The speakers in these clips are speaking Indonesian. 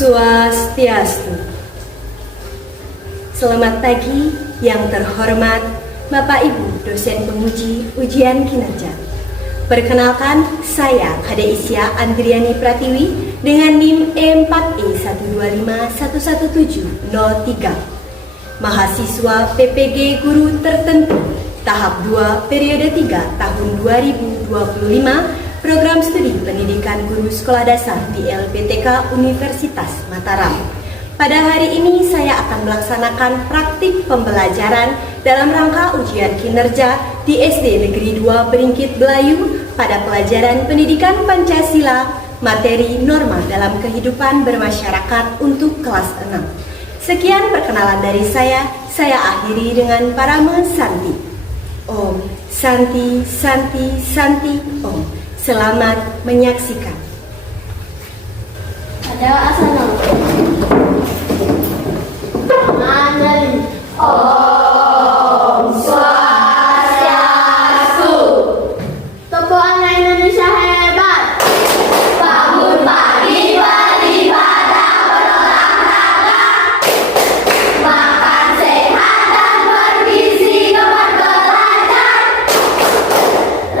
Swastiastu. Selamat pagi yang terhormat Bapak Ibu dosen penguji ujian kinerja. Perkenalkan, saya Kade Isya Andriani Pratiwi dengan NIM E4E125117003. Mahasiswa PPG Guru Tertentu tahap 2 periode 3 tahun 2025 Program Studi Pendidikan Guru Sekolah Dasar di LPTK Universitas Mataram. Pada hari ini saya akan melaksanakan praktik pembelajaran dalam rangka ujian kinerja di SD Negeri 2 Beringkit Belayu pada pelajaran Pendidikan Pancasila materi norma dalam kehidupan bermasyarakat untuk kelas 6. Sekian perkenalan dari saya akhiri dengan parame Santi. Om Santi Santi Santi Om. Selamat menyaksikan. Ada asana. Manali. Om Swastiastu. Tokoh anak Indonesia hebat. Bangun pagi beribadah berolahraga. Makan sehat dan bergizi kemat belajar.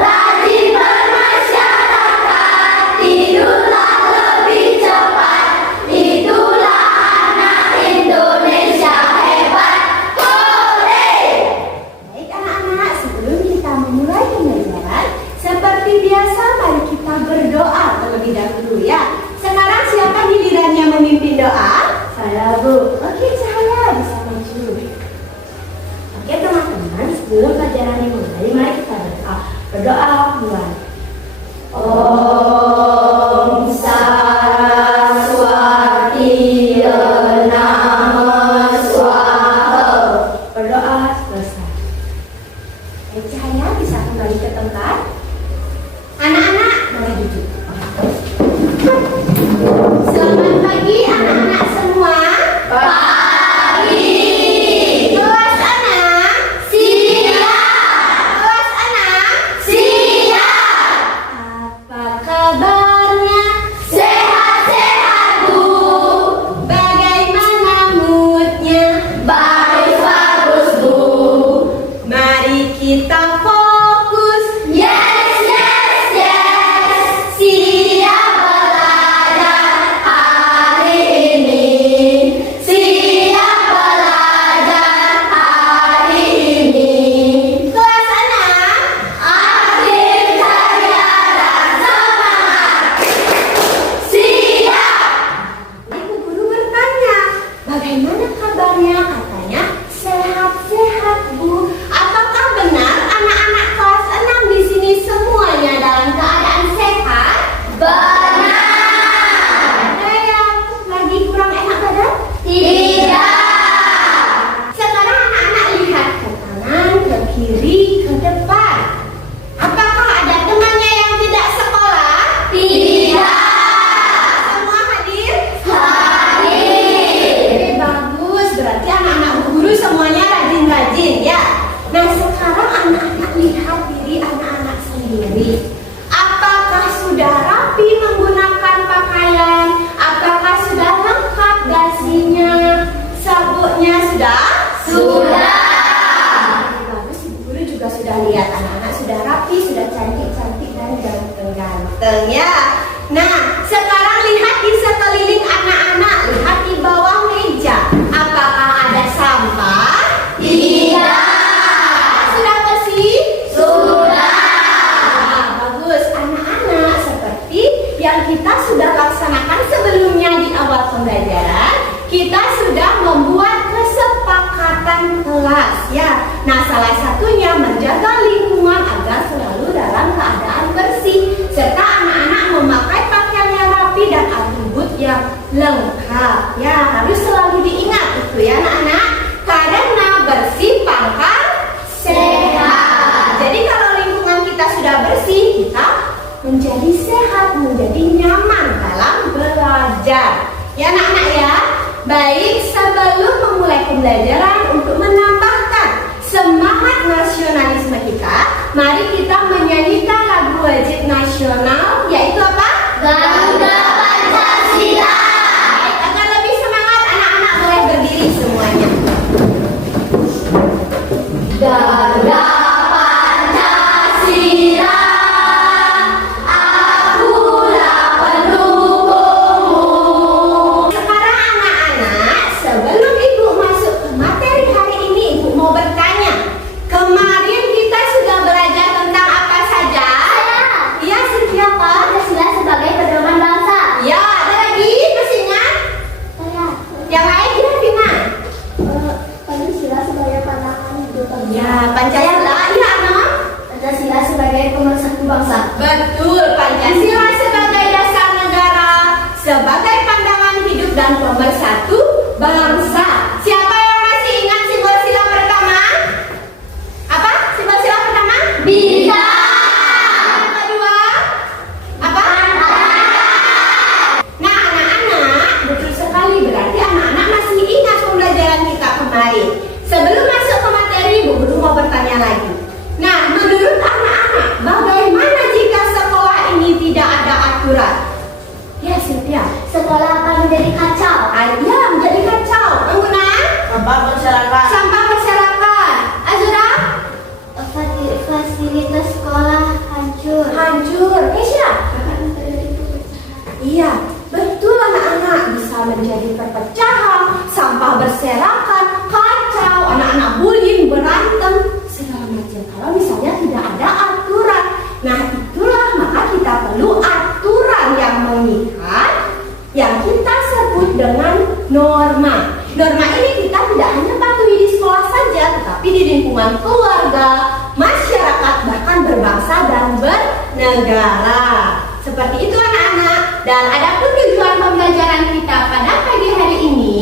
Rajin bermasyarakat, tidurlah lebih cepat. Itulah anak Indonesia hebat. Hore! Baik anak-anak, sebelum kita memulai pembelajaran, seperti biasa mari kita berdoa terlebih dahulu ya. Sekarang siapa gilirannya memimpin doa? Saya, Bu. Oke, Cahaya bisa maju. Oke teman-teman, sebelum pelajaran dimulai, mari kita berdoa. Berdoa mulai. Om Saraswati Nama Swaha. Berdoa selesai. Baik, Cahaya bisa kembali ke tempat. Anak-anak, mari duduk. Selamat pagi anak-anak semua. Pagi. Kelas 6. Siap. Kelas 6. Siap. Apa kabarnya? Sehat-sehat, Bu. Bagaimana moodnya? Bagus, Bu. Mari kita fokus. Yes, yes, yes. Siap belajar hari ini. Siap belajar hari ini. Kelas 6. Akhir karya dan semangat. Siap. Ibu guru bertanya, bagaimana kabarnya? Katanya sehat-sehat, Bu. Apakah benar anak-anak kelas 6 di sini semuanya dalam keadaan sehat? Benar. Ada yang lagi kurang enak badan? Tidak. Sekarang anak-anak lihat ke kanan, ke kiri, ke depan. Apakah ada temannya yang tidak sekolah? Tidak. Semua hadir? Hadir. Oke, bagus. Berarti anak-anak guru semuanya rajin-rajin ya. Nah, sekarang anak-anak lihat diri anak-anak sendiri. Apakah sudah rapi menggunakan pakaian? Apakah sudah lengkap dasinya? Sabuknya sudah? Sudah. Bagus, ibu guru juga sudah lihat anak-anak sudah rapi, sudah cantik-cantik dan ganteng-ganteng ya. Nah, sekarang lihat di sekeliling anak-anak, lihat di bawah meja. Apakah ada sampah? Tidak. Sudah bersih? Sudah. Nah, bagus anak-anak, seperti yang kita sudah laksanakan sebelumnya di awal pembelajaran, kita sudah membuat kesepakatan kelas ya. Nah, salah satunya menjaga lingkungan agar selalu dalam keadaan bersih, serta anak-anak memakai pakaian yang rapi dan atribut yang lengkap ya. Harus selalu diingat itu ya anak-anak, karena bersih pangkal sehat. Jadi kalau lingkungan kita sudah bersih, kita menjadi sehat, menjadi nyaman dalam belajar. Ya anak-anak ya. Baik, sebelum memulai pembelajaran untuk menambahkan semangat nasionalisme kita, mari kita menyanyikan lagu wajib nasional, yaitu apa? Garuda Pancasila. Baik, Ya, Pancasila, iya, no? Pancasila sebagai pemersatu bangsa. Betul, Pancasila sebagai dasar negara, sebagai pandangan hidup dan pemersatu bangsa. Siapa yang masih ingat simbol sila pertama? Apa? Simbol sila pertama? Yang kedua? Apa? Nah, anak-anak, betul sekali. Berarti anak-anak masih ingat pembelajaran kita kemarin. Sebelum masuk ke materi, Bu Guru mau bertanya lagi. Nah, menurut anak-anak, bagaimana jika sekolah ini tidak ada aturan? Ya, Sylvia. Sekolah akan menjadi kacau. Ya, menjadi kacau. Menguna? Sampah berserakan. Sampah berserakan. Azura? Fasilitas sekolah hancur. Hancur. Kesya? Iya, betul anak-anak. Bisa menjadi perpecahan, sampah berserakan, kacau, anak-anak bullying, berantem, segala macam. Kalau misalnya tidak ada aturan. Nah, itulah maka kita perlu aturan yang mengikat, yang kita sebut dengan norma. Norma ini kita tidak hanya patuhi di sekolah saja, tetapi di lingkungan keluarga, masyarakat, bahkan berbangsa dan bernegara. Seperti itu anak-anak. Dan adapun tujuan pembelajaran kita pada pagi hari ini,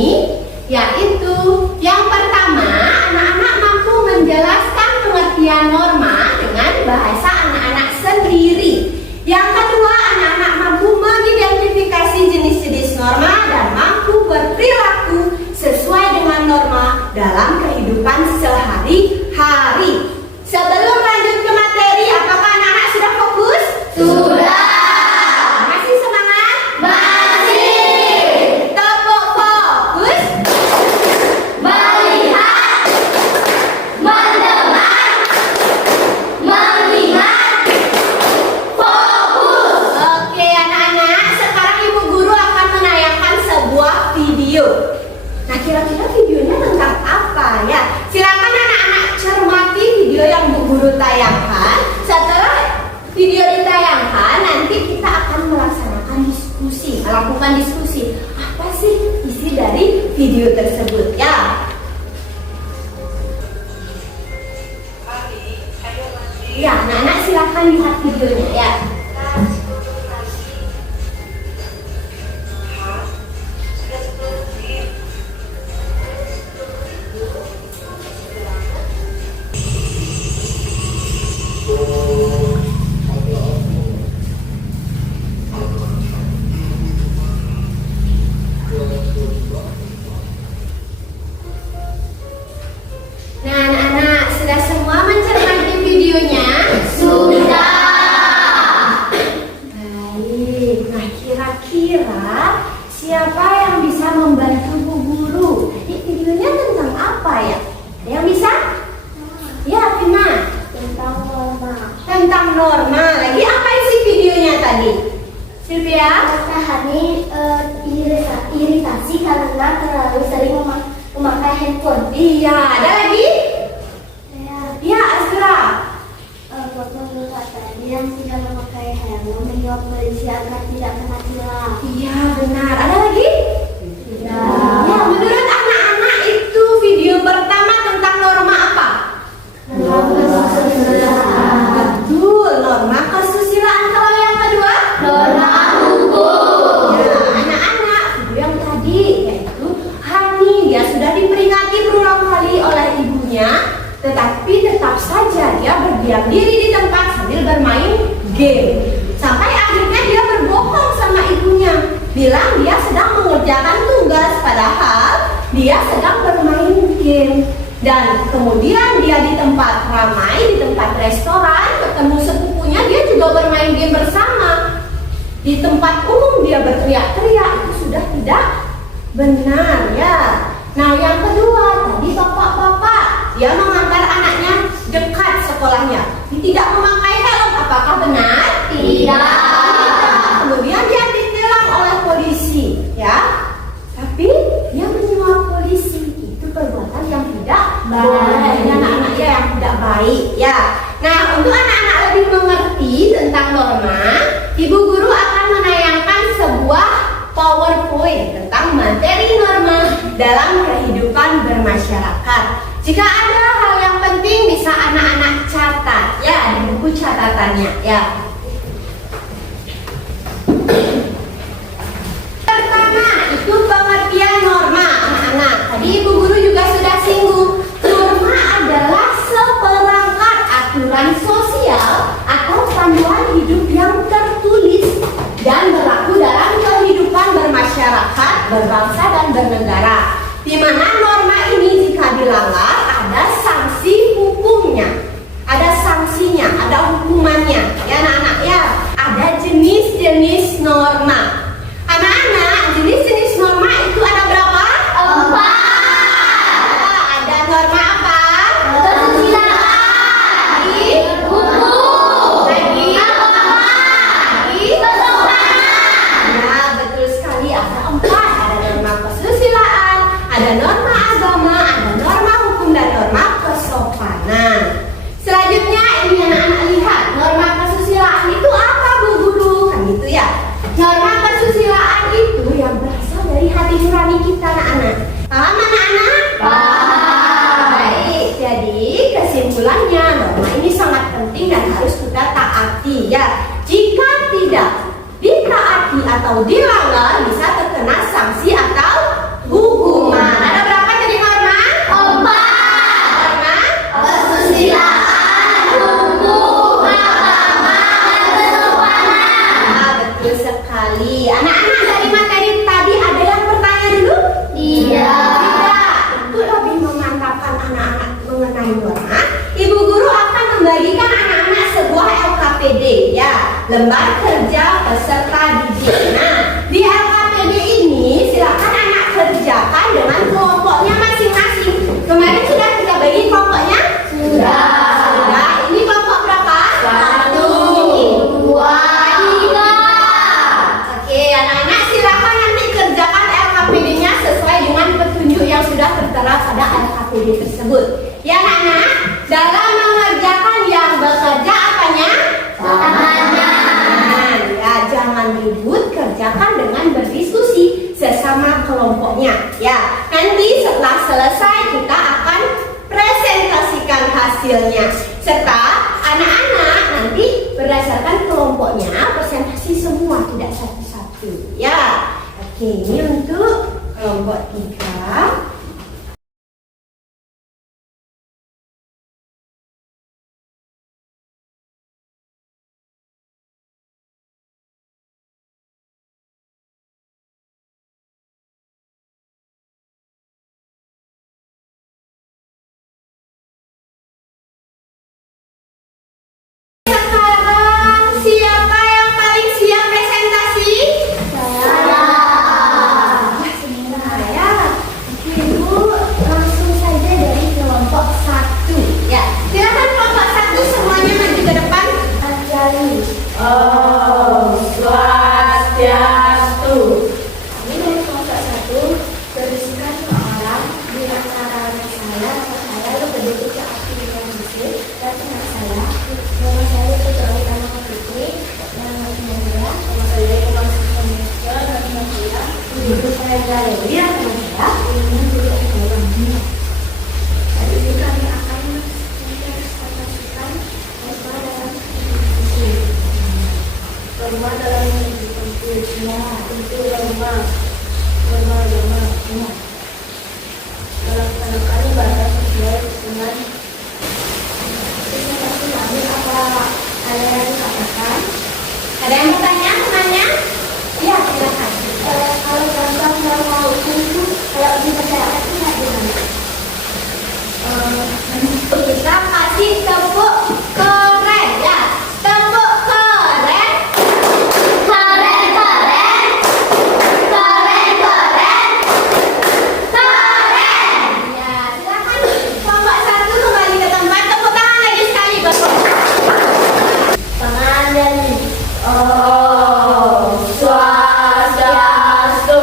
yaitu yang pertama, anak-anak mampu menjelaskan pengertian norma dengan bahasa anak-anak sendiri. Yang kedua, anak-anak mampu mengidentifikasi jenis-jenis norma dan mampu berperilaku sesuai dengan norma dalam kehidupan sehari-hari. Sebelum lanjut ke materi, apakah anak-anak sudah fokus? Sudah. Masih semangat? Masih. Tepuk fokus. Melihat. Mendengar. Mengingat. Fokus. Oke anak-anak, sekarang Ibu Guru akan menayangkan sebuah video. Nah, kira-kira videonya tentang apa ya? Silakan anak-anak cermati video yang Bu Guru tayangkan. Setelah video ditayangkan, nanti kita akan melaksanakan diskusi, melakukan diskusi. Apa sih isi dari video tersebut ya? Ya, anak-anak silakan lihat videonya ya. Nah, anak-anak sudah semua mencermati videonya? Sudah. Baik. Nah, kira-kira siapa yang bisa membantu Bu Guru? Ini videonya tentang apa ya? Ada yang bisa? Ya, Vina. Tentang norma. Tentang norma. Lagi apa isi videonya tadi? Sylvia? Hani iritasi karena terlalu sering memakai handphone. Iya, ada lagi? Ya, Azra. Foto tadi yang tidak memakai helm menjawab polisi agar tidak kena tilang. Iya, benar. Ada lagi? Tidak. Ya, menurut anak-anak itu video pertama tentang norma apa? Betul, norma kesusilaan. Kalau yang kedua? Norma hukum. Ya, anak-anak, video yang tadi yaitu Hani, dia sudah diperingati berulang kali oleh ibunya, tetapi tetap saja dia berdiam diri di tempat sambil bermain game. Sampai akhirnya dia berbohong sama ibunya, bilang dia sedang mengerjakan tugas, padahal dia sedang bermain game. Dan kemudian dia di tempat ramai, di tempat restoran, ketemu sepupunya, dia juga bermain game bersama. Di tempat umum dia berteriak-teriak, itu sudah tidak benar ya. Nah, yang kedua, tadi bapak-bapak, dia mengantar anaknya dekat sekolahnya. Dia tidak memakai helm, apakah benar? Tidak. Kemudian dia ditilang oleh polisi, ya. Tapi dia menyuap polisi, itu perbuatan yang tidak baik. Anak-anak yang tidak baik, ya. Nah, untuk anak-anak lebih mengerti tentang norma, Ibu Guru akan menayangkan sebuah PowerPoint tentang materi norma dalam kehidupan bermasyarakat. Jika ada hal yang penting bisa anak-anak catat ya di buku catatannya ya. Pertama itu pengertian norma anak-anak. Tadi ibu guru juga sudah singgung. Norma adalah seperangkat aturan sosial atau panduan hidup yang tertulis dan berlaku dalam kehidupan bermasyarakat, berbangsa dan bernegara. Di mana norma ini jika dilanggar ada sanksi hukumnya, ada sanksinya, ada hukumannya. Ya anak-anak ya, ada jenis-jenis norma. Anak-anak, jenis-jenis norma itu ada berapa? 4. Ada norma apa? Kesusilaan. Lagi? Ya, betul sekali. Ada 4. Ada norma kesusilaan, ada norma agama, ada norma hukum, dan norma kesopanan. Selanjutnya ini anak-anak lihat, norma kesusilaan itu apa Bu Guru? Kan gitu ya. Norma kesusilaan itu yang berasal dari hati nurani kita anak-anak. Paham anak-anak? Paham. Baik, jadi kesimpulannya norma ini sangat penting dan harus kita taati ya. Jika tidak ditaati atau dilanggar bisa terkena sanksi atau hukuman. Ada berapa jadi norma? 4. Norma kesusilaan, hukum, agama, dan kesopanan. Betul sekali. Anak-anak dari materi tadi ada yang bertanya dulu? Tidak. Untuk lebih memantapkan anak-anak mengenai norma, Ibu Guru akan membagikan anak-anak sebuah LKPD ya, lembar kerja peserta didik. Nah, di LKPD ini silakan anak kerjakan dengan kelompoknya masing-masing. Kemarin sudah kita bagi kelompoknya? Sudah. Ini kelompok berapa? 1, 2, 3. Oke, anak-anak silakan nanti kerjakan LKPD-nya sesuai dengan petunjuk yang sudah tertera pada LKPD tersebut. Ya anak-anak, dalam mengerjakan yang bekerja apanya? Tangan. Ya, jangan ribut, kerjakan dengan berdiskusi sesama kelompoknya. Ya, nanti setelah selesai kita akan presentasikan hasilnya. Serta anak-anak nanti berdasarkan kelompoknya presentasi semua, tidak satu-satu. Ya, oke, ini untuk kelompok 3. Siapa yang paling siap presentasi? Saya. Saya. Ibu langsung saja dari kelompok 1. Ya, silakan kelompok 1 semuanya maju ke depan. Anjali. Swastiastu. Kami dari kelompok 1 berisikan orang di antara saya berduduk ke atas dengan disik dan teman saya. Nama saya Putri Tanah Putri, nama saya ibu saya Galeria, teman saya ini juga dalam dunia. Hari ini kami akan mempresentasikan norma dalam diskusi. Norma dalam diskusi, itu norma agama. Dalam tanda bahasa sesuai dengan presentasi kami apa ada yang dikatakan? Ada yang bertanya temannya? Iya, silakan. Kalau contoh norma hukum itu kalau dipercayakan itu gimana? Kita kasih tepuk keren ya, tepuk keren. Ya, silakan kelompok 1 kembali ke tempat. Tepuk tangan lagi sekali buat tangan dari Swastiastu.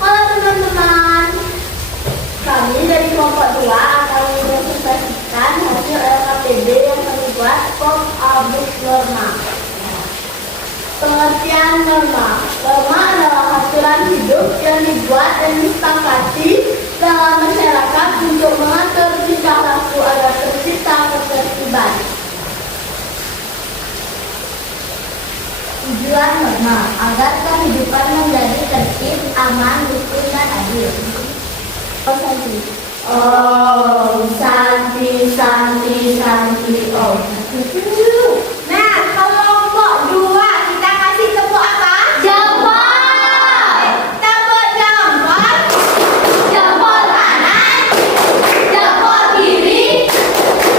Halo teman-teman, kami dari kelompok 2 akan mempresentasikan hasil LKPD yang kami buat for Abus Norma. Pengertian norma. Norma adalah aturan hidup yang dibuat dan disepakati dalam masyarakat untuk mengatur tingkah laku agar tercipta tujuan norma agar kehidupan menjadi tertib, aman, rukun, dan adil. Oh, Santi. Oh, Santi, Santi, Santi. Oh, nah, kelompok 2 kita kasih tepuk apa? Jempol. Tepuk jempol. Jempol kanan. Jempol kiri.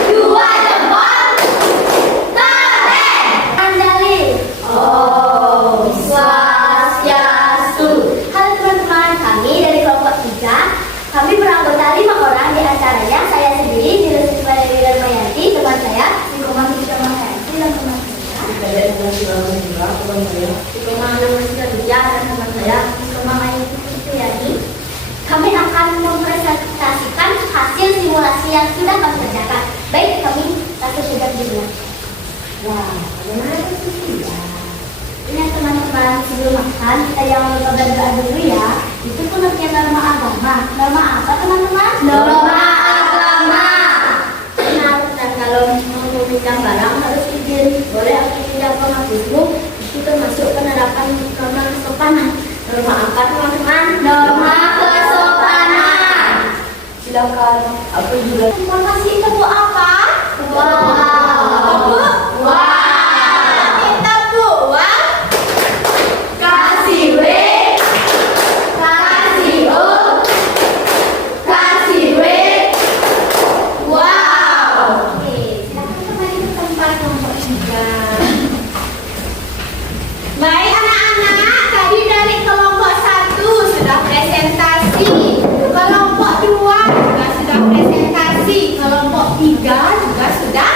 2 jempol. Tarik. Andali. Oh, Swastiastu. Halo teman-teman, kami dari kelompok 3. Kami beranggota 5 orang, di antaranya saya sendiri, Dirus Valeri Darmayanti, teman saya, Sikoman Wisma Hayanti, dan teman saya, Sikoman Nursia Duja, dan teman saya, Sikoman Ayu Supriyadi. Kami akan mempresentasikan hasil simulasi yang sudah kami kerjakan. Baik, kami langsung sudah dimulai. Wah, bagaimana itu ya? Ini teman-teman, sebelum makan kita jangan lupa berdoa dulu ya. Itu pengertian norma agama. Norma apa teman-teman? Norma agama. Benar, dan kalau mau meminjam barang harus izin. Boleh aku pinjam ke Facebook? Itu termasuk penerapan norma kesopanan. Norma apa teman-teman? Norma kesopanan. Silakan. Aku juga. Terima kasih tepuk apa? Wow. Tepuk. Wah. Kita buat. Kasih W. Kasih O. Kasih W. Wow. Oke, silakan kembali ke tempat kelompok 3. Baik anak-anak, tadi dari kelompok 1 sudah presentasi, kelompok 2 juga sudah presentasi, kelompok 3 juga sudah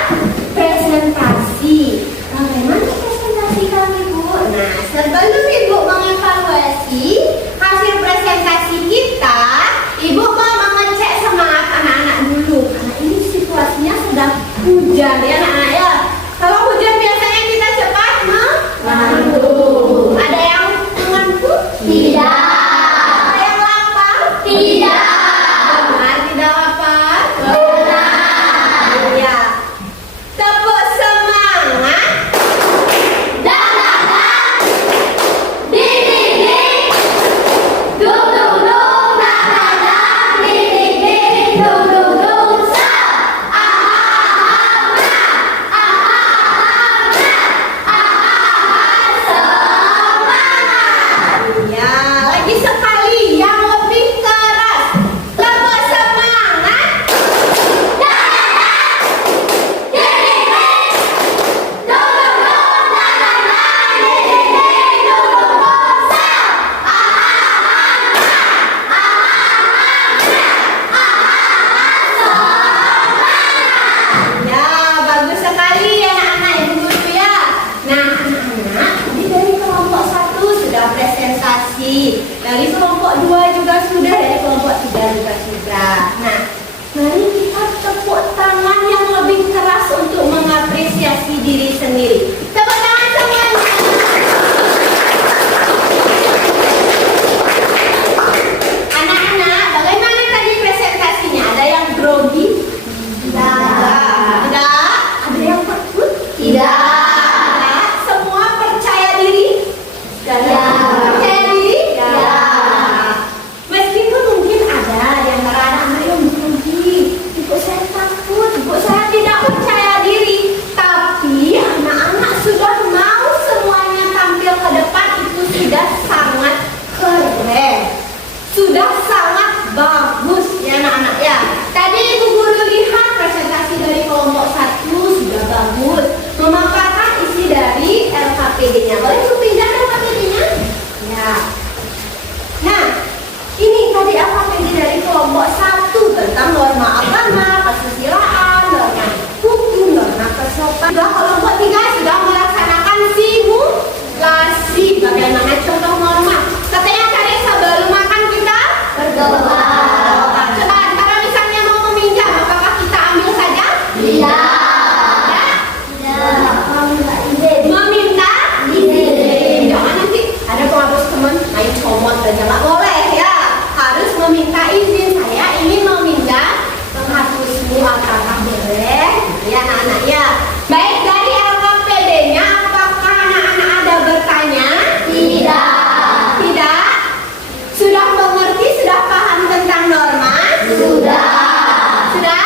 Sudah?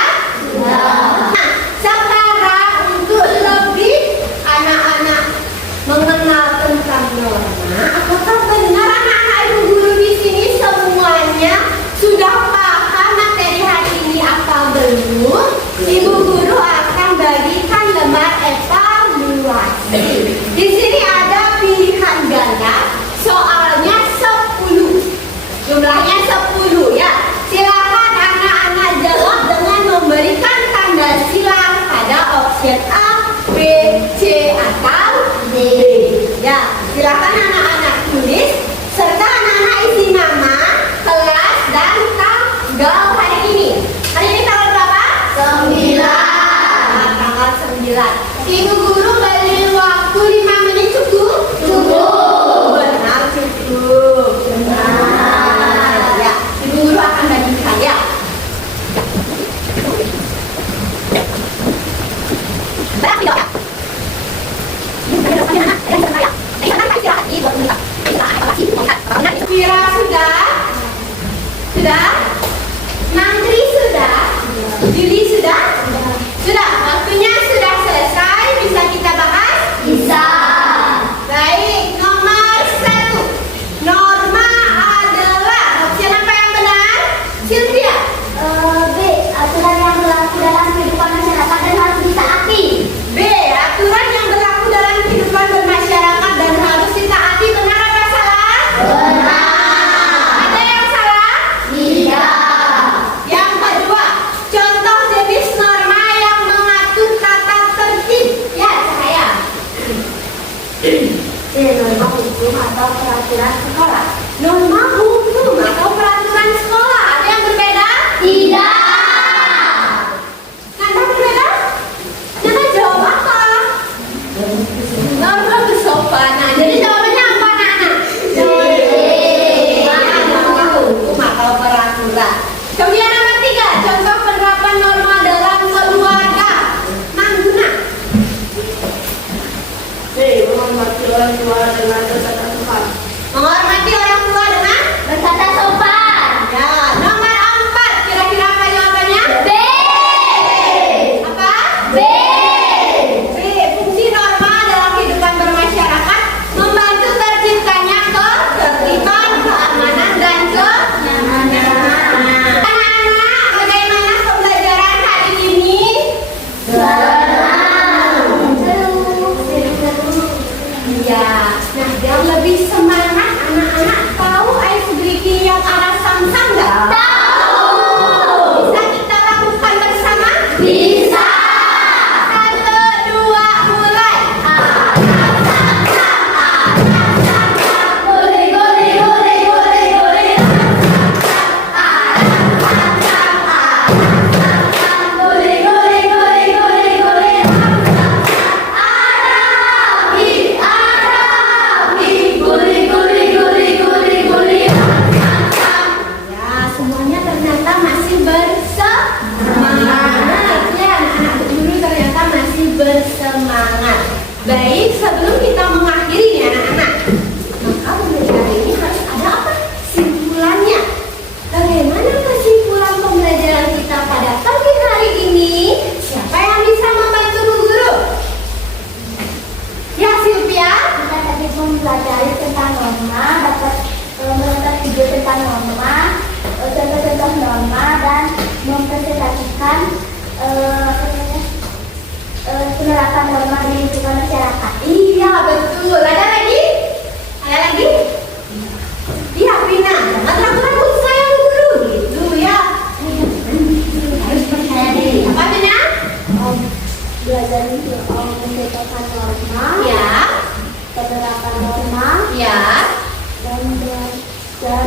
Nah, sekarang untuk lebih anak-anak mengenal tentang norma, apakah benar anak-anak ibu guru di sini semuanya sudah paham materi hari ini apa belum? Ibu guru akan bagikan lembar evaluasi. Di sini ada pilihan ganda, soalnya 10. Jumlahnya 10 ya. Silakan anak-anak jawab dengan memberikan tanda silang pada option A, B, C atau D. Ya, silakan anak-anak tulis serta anak-anak isi nama, kelas dan tanggal hari ini. Hari ini tanggal berapa? 9. Nah, tanggal 9. Ibu guru beri waktu 5 menit cukup? Cukup. Benar cukup. Benar. Ya, ibu guru akan bagikan ya. Berapa tidak? Kira sudah? Sudah? Mantri sudah? Juli sudah? Sudah? Waktunya sudah selesai. Bisa kita bahas? Bisa. Baik, nomor 1. Norma adalah opsi apa yang benar? Sylvia? B. Aturan yang berlaku dalam kehidupan masyarakat dan harus ditaati. B. Aturan yang berlaku dalam kehidupan bermasyarakat dan harus ditaati. Benar apa salah? Benar. Ada yang salah? Tidak. Yang kedua, contoh jenis norma yang mengatur tata tertib. Ya, saya. Norma hukum atau peraturan sekolah. Norma hukum atau peraturan sekolah. Ada yang berbeda? Tidak. Ada berbeda? Jangan jawab apa? Norma kesopanan. Jadi jawabannya apa anak-anak? Norma hukum atau peraturan. Kemudian nomor 3, contoh penerapan norma dalam keluarga. Mangguna. Menghormati orang tua dengan berkata sopan. Menghormati orang tua dengan Berkata sopan. ya. Nomor 4, kira-kira apa jawabannya? B. Apa? B. B. Fungsi norma dalam kehidupan bermasyarakat membantu terciptanya ketertiban, keamanan dan kenyamanan. Anak-anak, bagaimana pembelajaran hari ini? Iya. Nah, biar lebih semangat, anak-anak tahu ice breaking yang arah samsam nggak? Tahu. Bisa kita lakukan bersama? Bisa. 1, 2, mulai. Guli guli guli guli guli. Guli guli guli guli guli. Arabi, guli guli guli guli guli. Ya, semuanya ternyata masih bersemangat. Ya, anak-anak guru ternyata masih bersemangat. Baik, sebelum kita mengakhiri nih anak-anak, maka pembelajaran ini harus ada apa? Simpulannya. Bagaimana kesimpulan pembelajaran kita pada pagi hari ini? Siapa yang bisa membantu Bu Guru? Ya, Sylvia. Kita tadi mempelajari tentang norma, dapat menonton video tentang norma, contoh-contoh norma dan mempresentasikan penerapan norma di lingkungan masyarakat. Iya, betul. Ada lagi? Ada lagi? Iya, Vina. Jangan ragu-ragu saya Bu Guru. Gitu ya. Harus percaya diri. Apa Vina? Belajar menetapkan norma, Ya. penerapan norma, Ya. dan belajar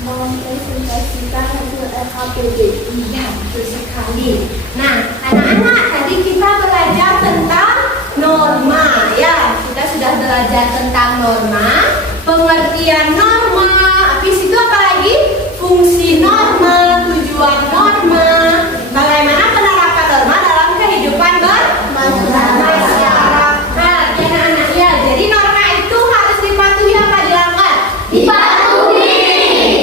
mempresentasikan hasil LHPD. Iya, betul sekali. Nah, anak-anak, tadi kita belajar tentang norma. Ya, kita sudah belajar tentang norma, pengertian norma, habis itu apa lagi? Fungsi norma, tujuan norma, bagaimana penerapan norma dalam kehidupan bermasyarakat. Ya, anak-anak, ya. Jadi norma itu harus dipatuhi apa dilanggar? Dipatuhi.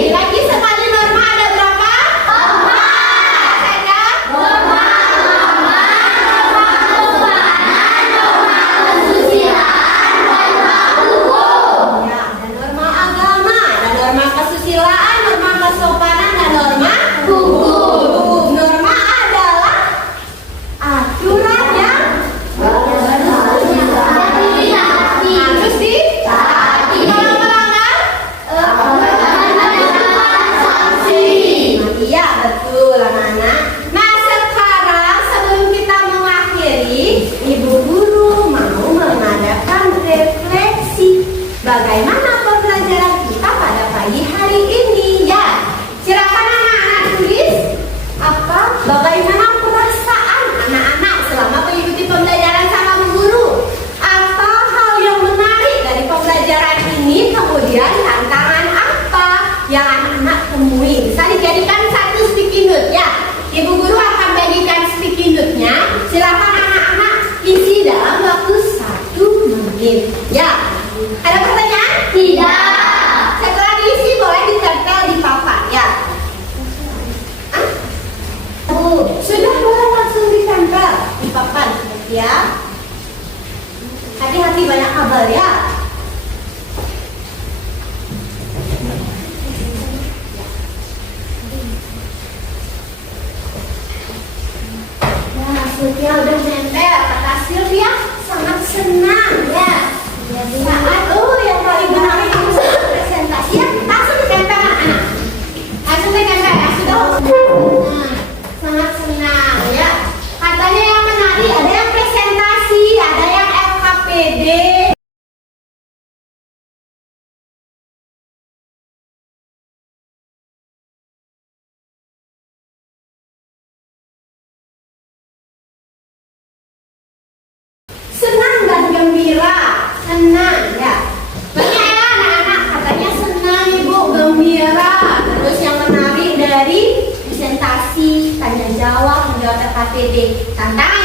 Lagi sekali norma ada berapa? 4. betul anak-anak. Nah sekarang sebelum kita mengakhiri, Ibu Guru mau mengadakan refleksi bagaimana pembelajaran kita pada pagi hari ini ya. Silakan anak-anak tulis bagaimana perasaan anak-anak selama mengikuti pembelajaran sama Bu Guru. Apa hal yang menarik dari pembelajaran ini, kemudian tantangan apa yang anak-anak temui. Bisa dijadikan satu sticky note ya. Ibu Guru akan bagikan sticky note-nya. Silakan anak-anak isi dalam waktu 1 menit. Ya. Ada pertanyaan? Tidak. Setelah diisi boleh ditempel di papan ya. Sudah boleh langsung ditempel di papan ya. Hati-hati banyak kabel ya. Nah, Sylvia udah nempel. Kata Sylvia sangat senang ya. Saat yang paling menarik itu saat presentasi ya. Langsung ditempel anak-anak. Langsung ditempel ya. Sudah. Nah, sangat senang ya. Katanya yang menarik ada yang presentasi, ada yang LKPD. Senang dan gembira, senang ya. Banyak ya anak-anak katanya senang Ibu, gembira. Terus yang menarik dari presentasi, tanya jawab, menjawab LKPD. Tantangan